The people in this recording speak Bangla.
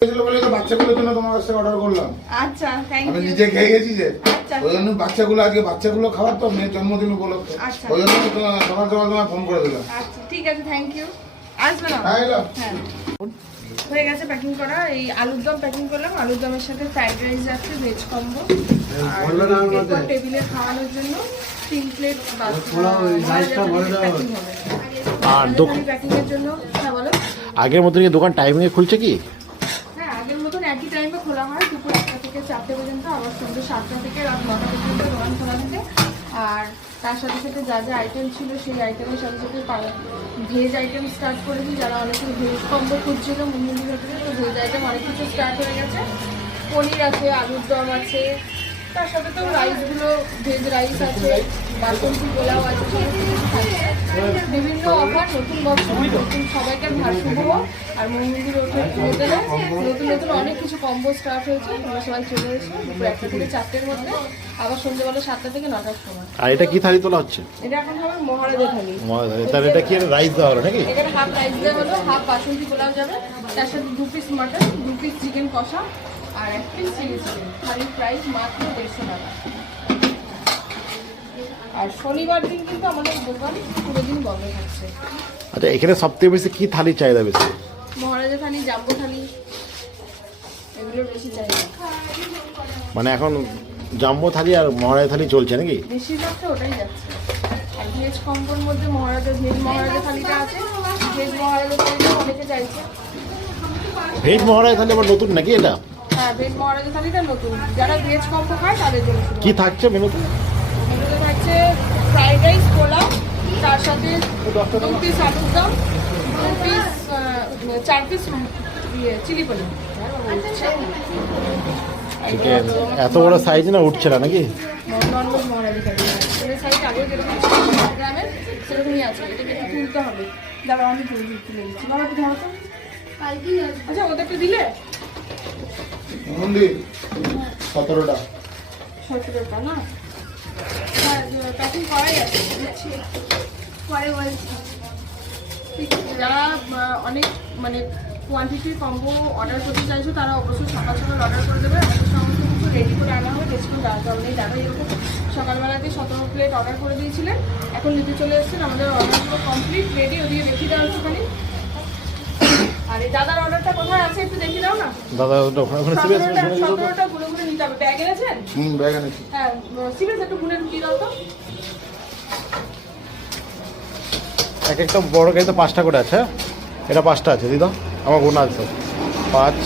বলে তো বাচ্চাগুলোর জন্য তোমার কাছে অর্ডার করলাম। আচ্ছা, থ্যাংক ইউ। আমি নিজে খেয়ে গেছি যে, আচ্ছা, ওই জন্য বাচ্চাগুলো আজকে বাচ্চাগুলো খাওয়ার তো মেয়ের জন্মদিন উপলক্ষে, আচ্ছা, ওই জন্য তোমার ফোন করে দিলাম। আচ্ছা ঠিক আছে, থ্যাংক ইউ। আসবে না? হ্যাঁ এলাম। হ্যাঁ, হয়ে গেছে প্যাকিং করা। এই আলুর দম প্যাকিং করলাম। আলুর দমের সাথে ফ্রাইড রাইস আছে, ভেজ কম্বো, আর টেবিলে খাওয়ানোর জন্য 3 প্লেট প্যাকিং হবে। আর প্যাকিং এর জন্য হ্যাঁ বলো। আগের মতন কি দোকান টাইমিংয়ে খুলছে কি? হ্যাঁ, আগের মতন একই টাইমে খোলা হয়, দুপুর 1টা থেকে 4টে পর্যন্ত, আবার সন্ধ্যে 7টা থেকে রাত 9টা পর্যন্ত দোকান খোলা থাকে। আর তার সাথে সাথে যা যা আইটেম ছিল সেই আইটেমের সাথে সাথে ভেজ আইটেম স্টার্ট করেছি। যারা অনেকে ভেজ কম্বো খুঁজছিল মুন্দির ভেতরে, তো ভেজ আইটেম অনেক কিছু স্টার্ট হয়ে গেছে। পনির আছে, আলুর দম আছে, তার সাথে তো রাইসগুলো ভেজ রাইস আছে, বাসন্তী পোলাও আছে, সমস্ত কিছু থাকছে। বিভিন্ন অফার, নতুন বছর, নতুন সবাইকে শুভ হোক। আর মন্দির হোটেলে নতুন নতুন অনেক কিছু কম্বো স্টার্ট হয়েছে। তোমরা সবাই চলে এসো দুপুর 1টা থেকে 4টের মধ্যে, আবার সন্ধ্যেবেলা 7টা থেকে 9টার সময়। আর এটা কি থালি তোলা হচ্ছে? এটা এখন হবে মহারাজা থালি। তাহলে এটা কি রাইস দেওয়া হলো নাকি? এখানে হাফ রাইস দেওয়া হলো, হাফ বাসন্তী পোলাও যাবে, তার সাথে 2 পিস মাটন, 2 পিস চিকেন কষা আর 1 পিস চিলি চিকেন। থালির প্রাইস মাত্র 150 টাকা। আর শনিবার দিন কিন্তু আমাদের দোকান পুরো দিন বন্ধ থাকছে। আচ্ছা, এখানে সবথেকে বেশি কি থালি চাহিদা বেশি? মহারাজা থালি, জাম্বো থালি, এগুলোর বেশি চাহিদা। মানে এখন জাম্বো থালি আর মহারাজা থালি চলছে নাকি? বেশিরভাগটা ওটাই যাচ্ছে। আর ভেজ কম্বোর মধ্যে ভেজ মহারাজা থালিটা আছে। ভেজ মহারাজা থালিটা অনেকে চাইছে। ভেজ মহারাজা থালি আবার নতুন নাকি এটা? হ্যাঁ, ভেজ মহারাজা থালিটা নতুন। যারা ভেজ কম্বো খায় তাদের জন্য। কি থাকছে মেনুতে? মেনুতে থাকছে ফ্রাইড রাইস, পোলাও, তার সাথে 2 পিস আলুর দম, 2 পিস 4 পিস চিলি পনির। চিকেন এত বড় সাইজ না উঠছে না নাকি? ননভেজ মহারাজা থালি সাইজ আগে যেরকম গ্রামের সেরকমই আছে। এটাকে একটু তুলতে হবে। দাঁড়া, আমি তুলে দিচ্ছি। বাবা একটু ধরো তো। আচ্ছা, ওদেরটা দিলে মন্দির 17টা 17টা না? হ্যাঁ, প্যাকিং করাই আছে, দিচ্ছি পরে বলছি। যারা অনেক মানে কোয়ান্টিটির কম্বো অর্ডার করতে চাইছো তারা অবশ্যই সকাল সকাল অর্ডার করে দেবে। আমাদের সমস্ত কিছু রেডি করে আনা হবে, বেশিক্ষণ দাঁড়াতে হবে। দাদা এরকম সকালবেলাতে 17 প্লেট অর্ডার করে দিয়েছিলেন, এখন নিতে চলে এসেছেন। আমাদের অর্ডারগুলো কমপ্লিট রেডি, ওদিকে দেখিয়ে দাও একটুখানি। আর এই দাদার অর্ডারটা কোথায় আছে একটু দেখিয়ে দাও না। দাদা ওখানে 17টা গুলো গুলো নিতে হবে। ব্যাগ এনেছেন? ব্যাগ এনেছি। হ্যাঁ, সিরিয়াস একটু গুনে ঢুকিয়ে দাও তো। এক একটা বড় গাড়িতে 5টা করে আছে। এটা 5টা আছে দিদা, আমার গোনা আছে 5